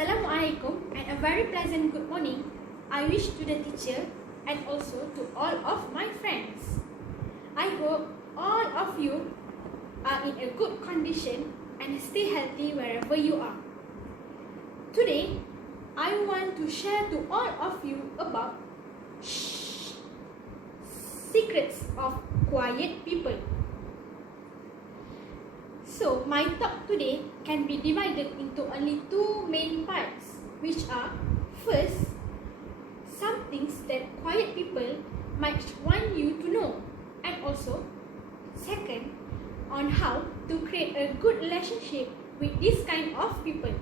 Assalamualaikum and a very pleasant good morning I wish to the teacher and also to all of my friends. I hope all of you are in a good condition and stay healthy wherever you are. Today, I want to share to all of you about secrets of quiet people. So, my talk today can be divided into only two main parts, which are, first, some things that quiet people might want you to know, and also, second, on how to create a good relationship with this kind of people.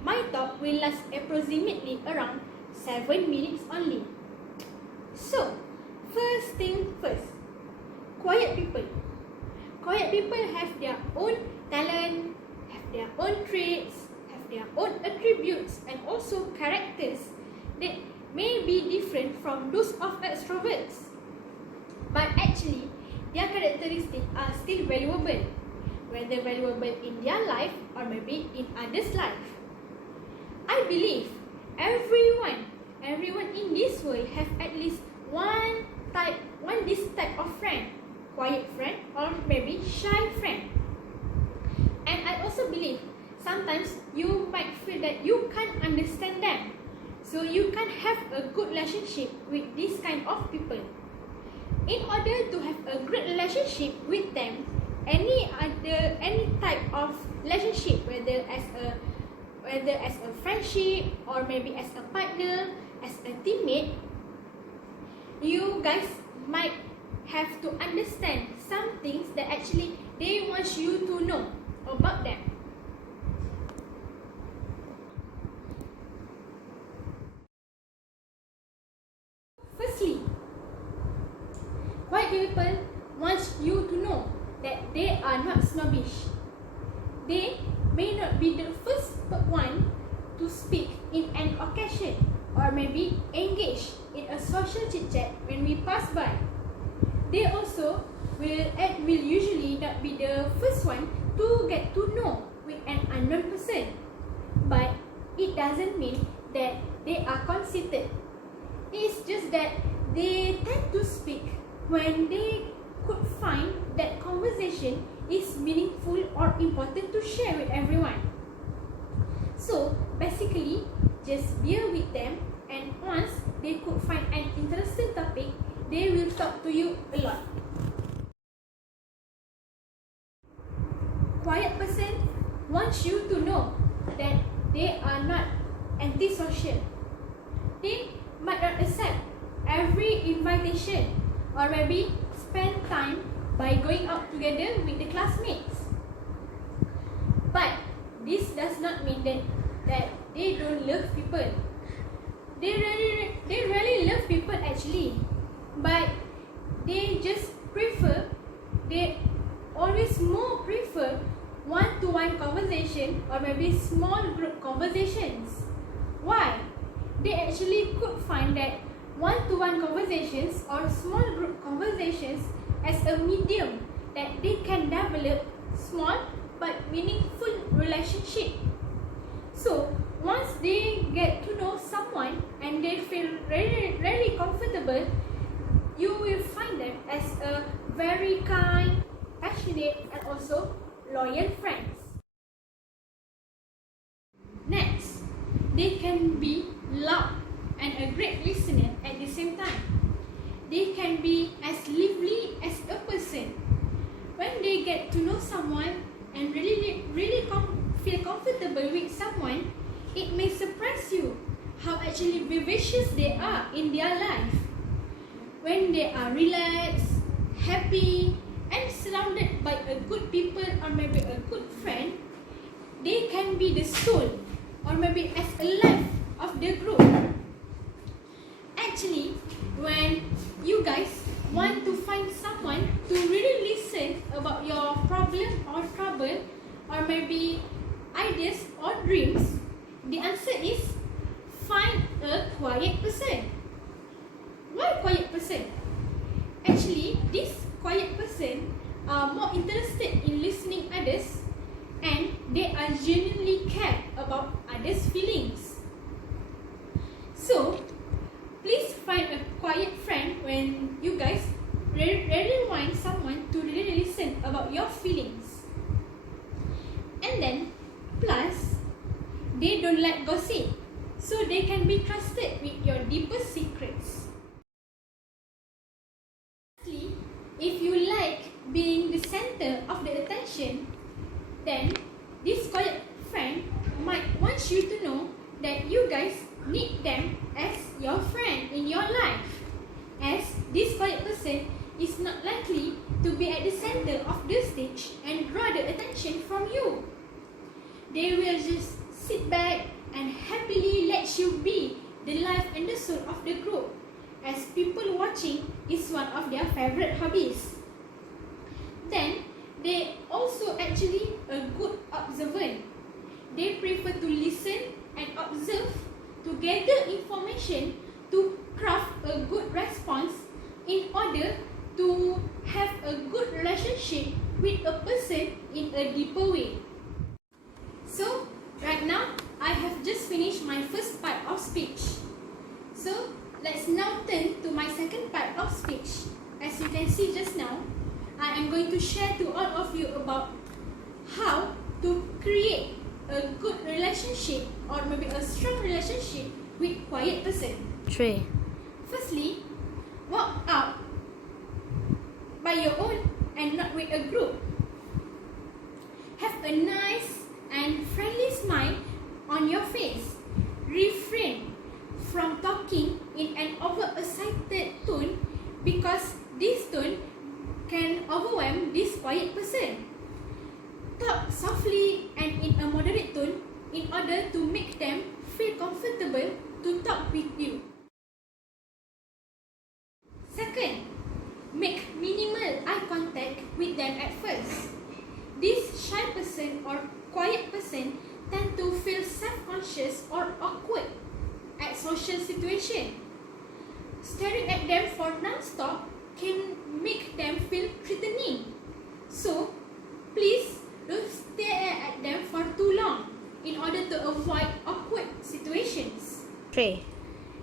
My talk will last approximately around 7 minutes only. So, first thing first, quiet people. Quiet people have their own talent, have their own traits, have their own attributes and also characters that may be different from those of extroverts. But actually, their characteristics are still valuable, whether valuable in their life or maybe in others' life. I believe everyone in this world have at least this type of friend. Quiet friend or maybe shy friend. And I also believe sometimes you might feel that you can't understand them, so you can't have a good relationship with this kind of people. In order to have a great relationship with them, any type of relationship, whether as a friendship or maybe as a partner, as a teammate, you guys might have to understand some things that actually they want you to know about them. Firstly, quiet people want you to know that they are not snobbish. They may not be the first one to speak in an occasion or maybe engage in a social chit-chat when we pass by. They also will usually not be the first one to get to know with an unknown person. But it doesn't mean that they are conceited. It's just that they tend to speak when they could find that conversation is meaningful or important to share with everyone. So basically, just bear with them, and once they could find an interesting topic, they will talk to you a lot. Quiet person wants you to know that they are not antisocial. They might not accept every invitation or maybe spend time by going out together with the classmates. But this does not mean that they don't love people. They really love people actually. But they always more prefer one-to-one conversation or maybe small group conversations. Why? They actually could find that one-to-one conversations or small group conversations as a medium that they can develop small but meaningful relationship. So once they get to know someone and they feel really comfortable, you will find them as a very kind, passionate, and also loyal friends. Next, they can be loud and a great listener at the same time. They can be as lively as a person. When they get to know someone and really feel comfortable with someone, it may surprise you how actually vivacious they are in their life. When they are relaxed, happy, and surrounded by a good people or maybe a good friend, they can be the soul or maybe as a life of the group. Actually, when you guys want to find someone to really listen about your problem or trouble or maybe ideas or dreams, the answer is find a quiet person. Why quiet person? Actually, this quiet person are more interested in listening others and they are genuinely care about other other's feelings. So, please find a quiet friend when you guys really want someone to really listen about your feelings. And then, plus, they don't like gossip, so they can be trusted with your deepest secrets. Lastly, if you like being the center of the attention, then this quiet friend might want you to know that you guys need them as your friend in your life, as this quiet person is not likely to be at the center of the stage and draw the attention from you. They will just sit back and happily let you be the life and the soul of the group, as people watching is one of their favorite hobbies. Then, they also actually a good observant. They prefer to listen and observe to gather information to craft a good response in order to have a good relationship with a person in a deeper way. So, right now, I have just finished my first part of speech. So, let's now turn to my second part of speech. As you can see just now, I am going to share to all of you about how to create a good relationship or maybe a strong relationship with quiet person. 3. Firstly, walk out by your own and not with a group. Have a nice and friendly smile on your face. Refrain from talking in an overexcited tone because this tone can overwhelm this quiet person. Talk softly and in a moderate tone in order to make them feel comfortable to talk with you. Second, make minimal eye contact with them at first. This shy person or quiet person tend to feel self-conscious or awkward at social situation. Staring at them for non-stop can make them feel threatening. So, please don't stare at them for too long in order to avoid awkward situations. 3.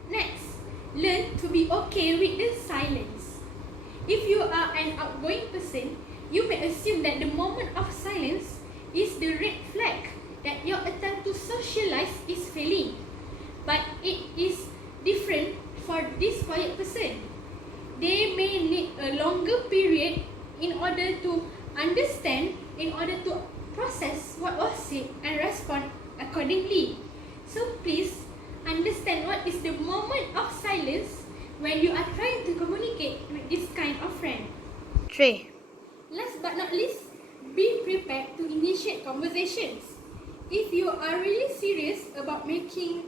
Next, learn to be okay with the silence. If you are an outgoing person, you may assume that the moment of silence is the red flag that your attempt to socialize is failing. But it is different for this quiet person. They may need a longer period in order to understand, in order to process what was said and respond accordingly. So please understand what is the moment of silence when you are trying to communicate with this kind of friend. 3. Last but not least, be prepared to initiate conversations. If you are really serious about making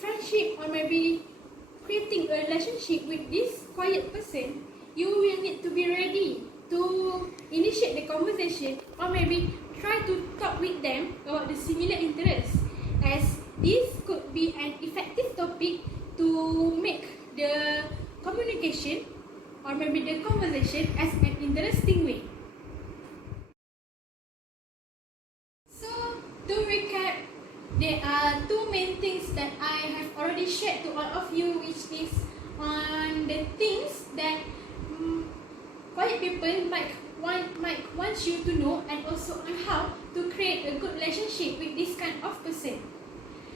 friendship or maybe creating a relationship with this quiet person, you will need to be ready to initiate the conversation or maybe try to talk with them about the similar interests, as this could be an effective topic to make the communication or maybe the conversation as an interesting way. So, to recap, there are two main things that I have already shared to all of you, which is on the things that quiet people might want you to know, and also on how to create a good relationship with this kind of person.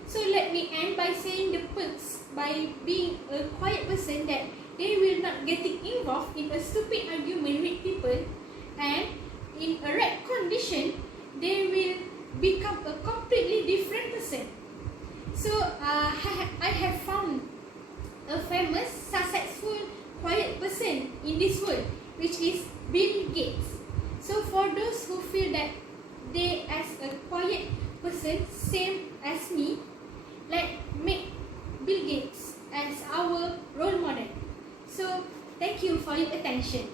So let me end by saying the perks by being a quiet person, that they will not getting involved in a stupid argument with people, and in a right condition, they will become a completely different person. So I have found a famous, successful, quiet person in this world, which is Bill Gates. So for those who feel that they as a quiet person, same as me, like make Bill Gates as our role model. So thank you for your attention.